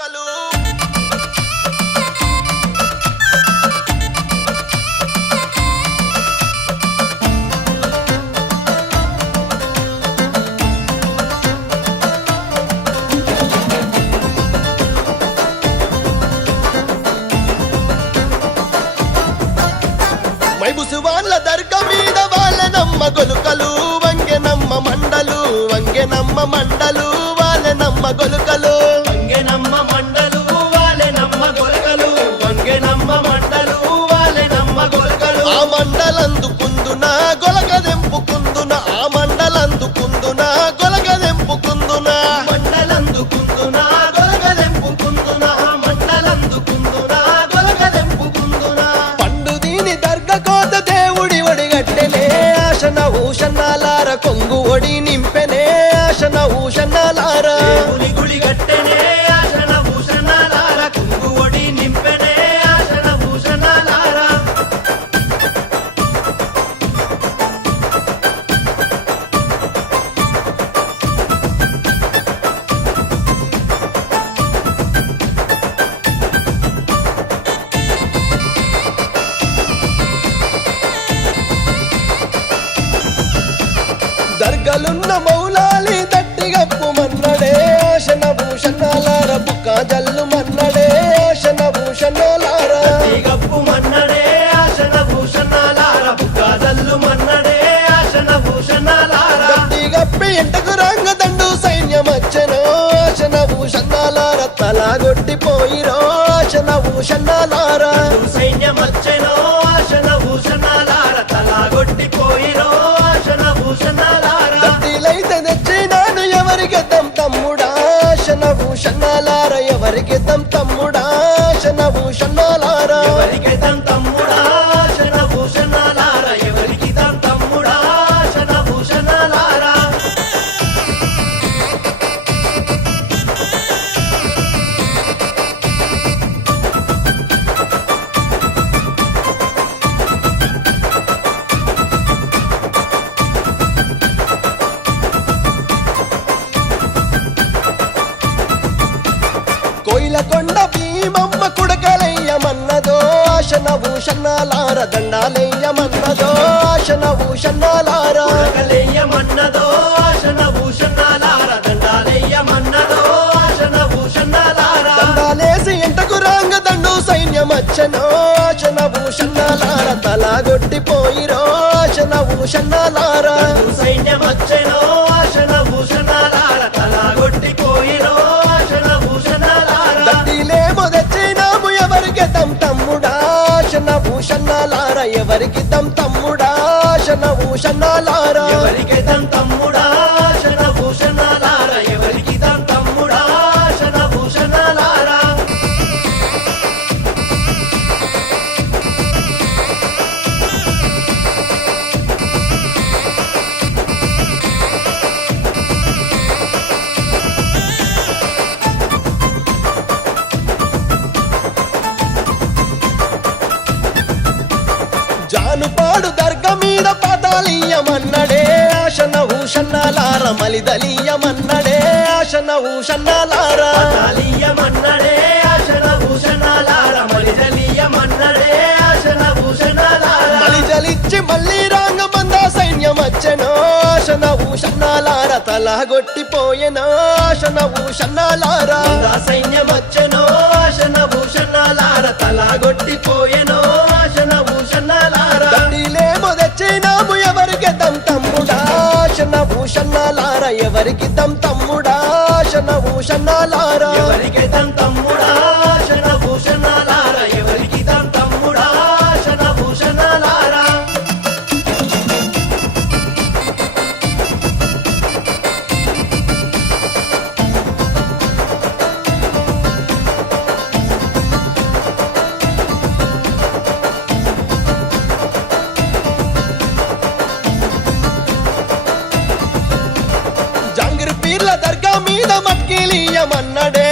గొలుకలు మైబుసువాన్ల దర్గ మీద వాళ్ళనమ్మ గొలుకలు వంగెనమ్మ మండలు వాళ్ళనమ్మ గొలుకలు వంగెనమ్మ మండలు వాలెనమ్మ గొలకలు వంగెనమ్మ మండలు వాలెనమ్మ గొలకలు ఆ మండలందుకుందున గొలగదెంపుకుందున ఆ మండలందుకుందున గొలగదెంపుకుందున మండలందుకుందున గొలకదెంపుకుందున మండలందుకుందున గొలకదెంపుకుందున పండు దీని దర్గ కోత దేవుడి ఒడిగట్టెనే ఆశన ఊషన్నాలార కొంగు ఒడి నింపెనే ఆశన ఊషన్నాలార దేవుని గుడి గట్టెనే ఆశన భూషణాలార కుంగు ఒడి నింపెనే ఆశన భూషణాలార దర్గలున్న మౌలాలి దట్టిగప్పు మన్నడే ఆశన భూషణాలార బుక్క జల్లు మన్నడే ఆశన భూషణాలార గప్పు మన్నడే ఆశన భూషణాలార బుక్కాజల్లు మన్నడే ఆశన భూషణాలార దట్టిగప్పి ఎంటకు రంగదండు సైన్యమచ్చనో ఆశన భూషణాలార తలాగొట్టిపోయిరో ఆశన భూషణాలార సైన్యమచ్చెనో ఆశన భూషణాలార తలాగొట్టిపోయిరో ఆశన భూషణాలార దట్టిలైతే తెచ్చినాను ఎవరికి తమ్ముడా ఆశన భూషణాలార ఎవరికి తమ్ముడా ఆశన భూషణాలార ఎవరికి తమ్ముడా ఆశన భూషణాలార ఎవరికి తమ్ముడా ఆశన భూషణాలార కోయిలకొండ భీమమ్మ కుడకలయ్యమన్నదో ఆశన భూషణాలార దండాలయ్యమన్నదో ఆశన భూషణాలార కలయ్యమన్నదో ఆశన భూషణాలార దండాలయ్యమన్నదో ఆశన భూషణాలార దండాలేసి ఎంటకు రంగదండు సైన్యమచ్చనో ఆశన భూషణాలార తలాగొట్టిపోయిరో ఆశన భూషణాలార సైన్యమచ్చెనో ఆశన భూషణాలార తలాగొట్టిపోయిరో ఆశన భూషణాలార దట్టిలేమో తెచ్చినాము ఎవరికి తమ్ముడా ఆశన భూషణాలార ఎవరికి తమ్ముడా ఆశన భూషణాలార ఎవరికి తమ్ముడా ఆశన భూషణాలార ఎవరికి తమ్ముడా ఆశన భూషణాలార జానుపాడు దర్గ మీద పాతాళీయమన్నడే ఆశన ఊషన్నాలార మలిదలీయమన్నడే ఆశన ఊషన్నాలార తాళీయమన్నడే ఆశన భూషణాలార మలిజలీయమన్నడే ఆశన భూషణాలార మలిజలిచ్చి మళ్ళీ రాంగమంద సైన్యమచ్చనో ఆశన ఊషన్నాలార తలగొట్టిపోయెనో ఆశన ఊషన్నాలార సైన్యమచ్చెనో ఆశన భూషణాలార తలాగొట్టిపోయెనో ఆశన భూషణాలార దట్టిలేమో తెచ్చినాము ఎవరికి తమ్ముడా ఆశన భూషణాలార ఎవరికి తమ్ముడా ఆశన భూషణాలార ఎవరికి తమ్ముడా ఆశన భూషణాలార ఎవరికి తమ్ముడా ఆశన భూషణాలార జాంగిరి పీర్ల దర్గా మీద మట్కిలీయమన్నడే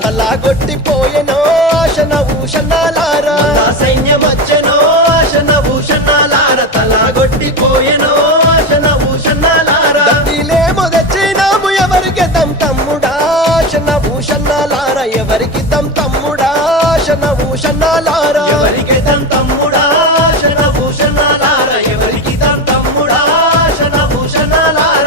తలాగొట్టిపోయెనో ఆశన భూషణాలారా నా సైన్యమచ్చనో ఆశన భూషణాలార తలాగొట్టిపోయెనో ఆశన భూషణాలార దండిలేమో తెచ్చినాము ఎవరికి దం తమ్ముడా ఆశన భూషణాలారా ఎవరికి దం తమ్ముడా ఆశన భూషణాలారా ఎవరికి తన తమ్ముడా ఆశన భూషణాలార ఎవరికి తన తమ్ముడా ఆశన భూషణాలార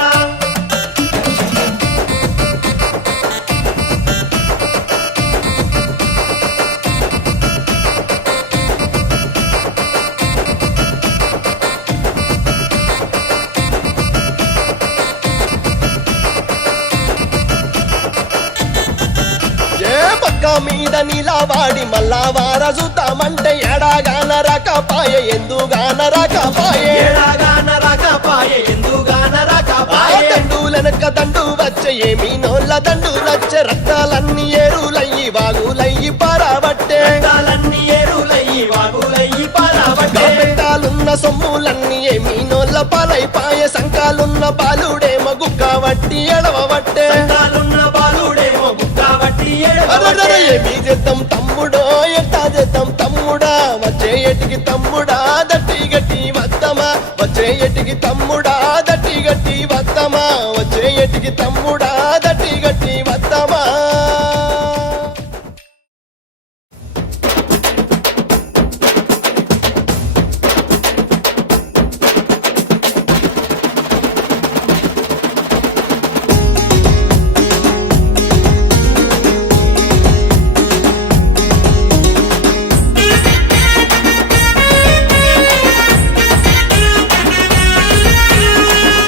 ఏ పక్క మీద నిలవాడి మళ్ళా వారసుతామంటే ఎడాగాన రకపాయ ఎందుగాన రకపాయ ఏడాగాన రాకపాయే ఎందుగాన రాకపాయే దండులనక దండు వచ్చే ఏమి నోళ్ళ దండు రచ్చే రక్తాలన్నీ ఏరులయ్యి వాగులయ్యి పారబట్టే రక్తాలన్నీ ఏరులయ్యి వాగులయ్యి పారబట్టే పెట్టాలున్న సొమ్ములన్నీ ఏమి నోళ్ళ పాలైపాయ సంకాలున్న బాలుడేమో గుక్క వట్టి ఎడవబట్టే సంతాలున్న బాలుడేమో గుట్టబట్టి అరరర ఏమి చేద్దాం తమ్ముడో ఎట్టా చేద్దాం తమ్ముడా వచ్చే ఎటికి తమ్ముడా దట్టి గట్టి వద్దమా వచ్చే ఎటికి తమ్ముడా దట్టి గట్టి వద్దమా వచ్చే ఎటికి తమ్ముడా దట్టి గట్టి వద్దమా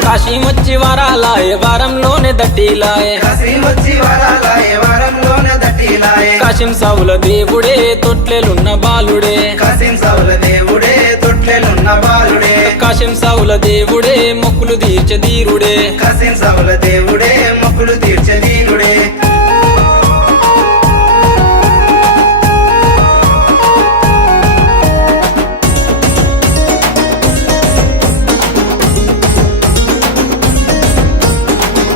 కాశీమొచ్చి వరాలాయే వారంలోనే దట్టిలాయే కాశీమొచ్చి వరాలాయే వారంలోనే దట్టిలాయే కాశీం సావుల దేవుడే తొట్లెలున్న బాలుడే కాశీం సౌల దేవుడే తొట్లెలున్న బాలుడే కాశీం సావుల దేవుడే మొక్కులు తీర్చే ధీరుడే కాశీం సౌల దేవుడే మొక్కులు తీర్చే దీనుడే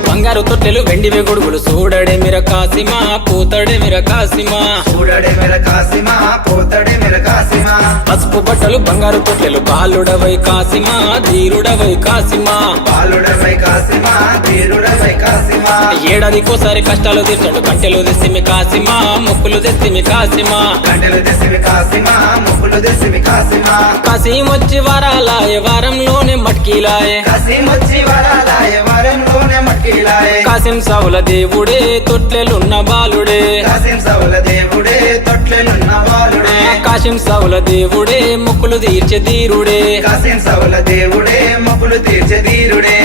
బంగారు తొట్టెలు వెండి వెగుడుగులు చూడడే మిర కాసిమా పూతడే మిర కాసిమా చూడడే మెర కాసిమా పోతడే మెర కాసిమా పసుపు బట్టలు బంగారు తొట్టెలు బాలుడవై కాసిమా ధీరుడవై కాసిమా బాలుడవై కాసిమా ధీరుడవై కాసిమా ఏడాదికోసారి కష్టాలు తీర్చడు కంటెలు తెస్తిమి కాసిమా మొక్కులు తెస్తిమి కాసిమా గంటలు తెసిమి కాసిమా ముక్కులు తెసిమి కాసిమా కాశీమొచ్చి వరాలాయే వారంలోనే మట్కీలాయే కాశీమొచ్చి వరాలాయే వారంలోనే మట్టిలాయే కాశీం సావుల దేవుడే తొట్లెలున్న బాలుడే కాశీం సౌల దేవుడే తొట్లెలున్న బాలుడే కాశీం సావుల దేవుడే మొక్కులు తీర్చే ధీరుడే కాశీం సౌల దేవుడే మొక్కులు తీర్చే ధీరుడే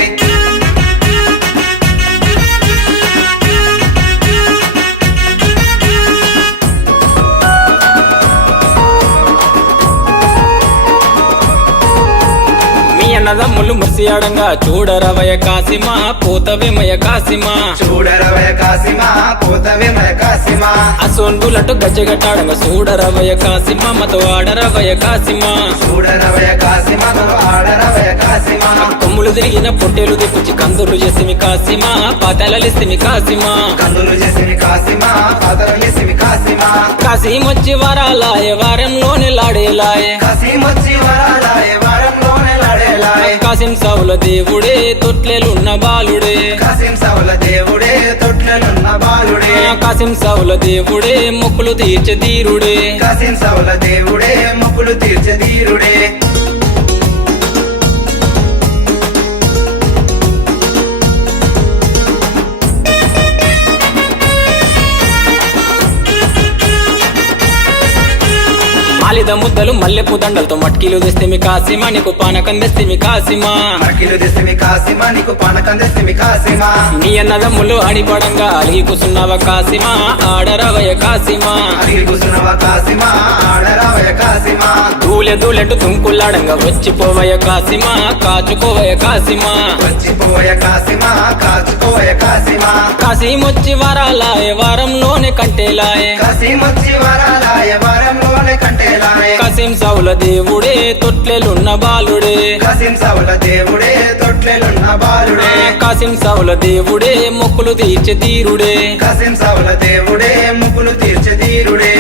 మీ అన్నదమ్ములు ముసియాడంగా చూడరవయ కాసిమా పోతవేమయ కాసిమా చూడరవయ కాసిమా పోతవే మయ కాసిమా అసోన్బులటు గజ్జగట్టాడంగా చూడరవయ కాసిమా మతో ఆడరవయ కాసిమా చూడరవయ కాసిమా ఆడరవయ కాసిమా కొమ్ములు తిరిగిన పొట్టేలు దిప్పుచి కందులు చేసిమి కాసిమా పాతాలలిస్తిమి కాసిమా కందులు చేసిమి కాసిమా పాతలు చేసిమి కాసిమా కాశీమొచ్చి వరాలాయే వారంలోనే లాడేలాయే కాశీమొచ్చి వరాలాయే వారంలోనే లాడేలాయే కాశీం సావుల దేవుడే తొట్లెలున్న బాలుడే కాశీం సౌల దేవుడే తొట్లెలున్న బాలుడే కాశీం సావుల దేవుడే మొక్కులు తీర్చే ధీరుడే కాశీం సౌల దేవుడే మొక్కులు తీర్చే ధీరుడే మాలిద ముద్దలు మల్లెపు దండలతో మట్కీలు తెస్తిమి కాసిమా నీకు పానకం తెస్తిమి కాసిమా మకిలు తెస్తిమి కాసిమా నీకు పానకం తెస్తిమి కాసిమా నీ అన్నదమ్ములు ఆడిపడంగా అలిగి కూసున్నావ కాసిమా ఆడరవయ కాసిమా అడిగి కూసున్నవ కాసిమా ఆడరవయ కాసిమా దూలె దూలెట్టు తుంకుల్లాడంగా వచ్చిపోవయ కాసిమా కాచుకోవయ కాసిమా వచ్చిపోయ కాసిమా కాచుకోయ కాసిమా కాశీమొచ్చి వరాలాయే వారంలోనే కంటేలాయే కాశీమొచ్చి వరాలాయ వారంలోనే కంటేలాయే కాశీం సావుల దేవుడే తొట్లెలున్న బాలుడే కాశీం సౌల దేవుడే తొట్లెలున్న బాలుడే కాశీం సావుల దేవుడే మొక్కులు తీర్చే ధీరుడే కాశీం సౌల దేవుడే తీరుడే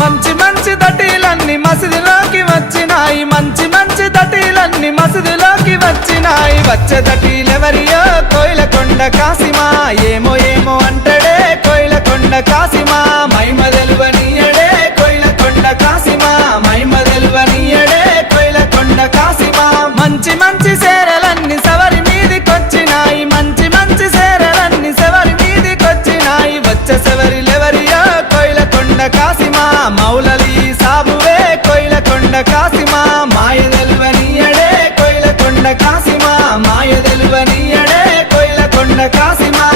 మంచి మంచి దటీలన్నీ మసీదులోకి వచ్చినాయి మంచి మంచి దటీలన్నీ మసీదులోకి వచ్చినాయి వచ్చే దటీలెవరియో కోయిలకొండ కాసిమా ఏమో ఏమో అంటడే కోయిలకొండ కాసిమా మైమ తెలువనీయడే కోయిలకొండ కాసిమా మైమ తెలువనీయడే కోయిలకొండ కాసిమా మంచి మంచి సేరలన్నీ సవరి మీదికొచ్చినాయి మంచి మంచి సేరలన్నీ సవరి మీదికొచ్చినాయి వచ్చే సెవరిలెవరియో కోయిలకొండ కాసిమా మౌలలి సాబువే కోయిలకొండ కాసిమా మాయ తెలువనీయడే కోయిలకొండ కాసిమా మాయ తెలువనీయడే కోయిలకొండ కాసిమా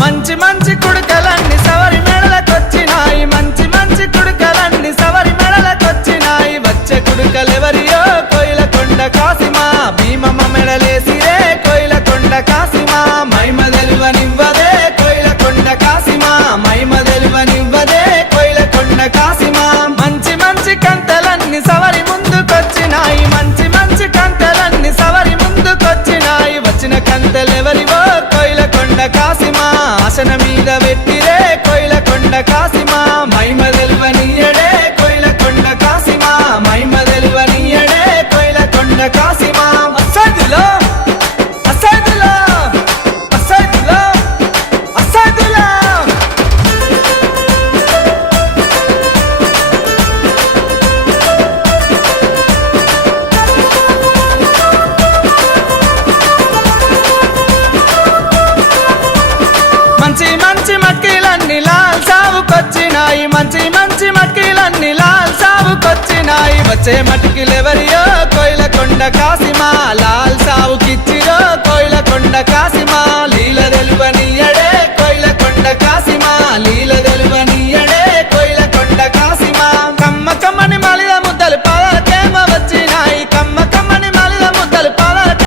మంచి మంచి కుడుకలన్నీ సవరి మెడలకొచ్చినాయి మంచి మంచి కుడుకలన్నీ సవరి మెడలకొచ్చినాయి వచ్చే కుడుకలెవరియో కోయిలకొండ కాసిమా భీమమ్మ మెడలేసిరే కోయిలకొండ కాసిమా మైమ తెలువనివ్వదే కోయిలకొండ కాసిమా మైమ తెలువనివ్వదే కోయిలకొండ కాసిమా మంచి మంచి కంతలన్నీ సవరి ముందుకొచ్చినాయి మంచి మంచి కంతలన్నీ సవరి ముందుకొచ్చినాయి వచ్చిన కంతలెవరివో కోయిలకొండ కాసిమా ఆసన మీద పెట్టిరే కోయిలకొండ కాసిమా మైమ తెలువనీయడే కోయిలకొండ కాసిమా మైమ తెలువనీయడే కోయిలకొండ కాసిమా అసదులో అసదులో అసదులో అసదులో మంచి మంచి మక్కీలన్నీ లాల్ సావుకొచ్చినాయి మంచి మంచి మక్కీలన్నీ లాల్ సావుకొచ్చినాయి వచ్చే మటుకిలెవరియో కోయిలకొండ కాసిమా లాల్ సావుకిచ్చిరో కోయిలకొండ కాసిమా లీల తెలువనీయడే కోయిలకొండ కాసిమా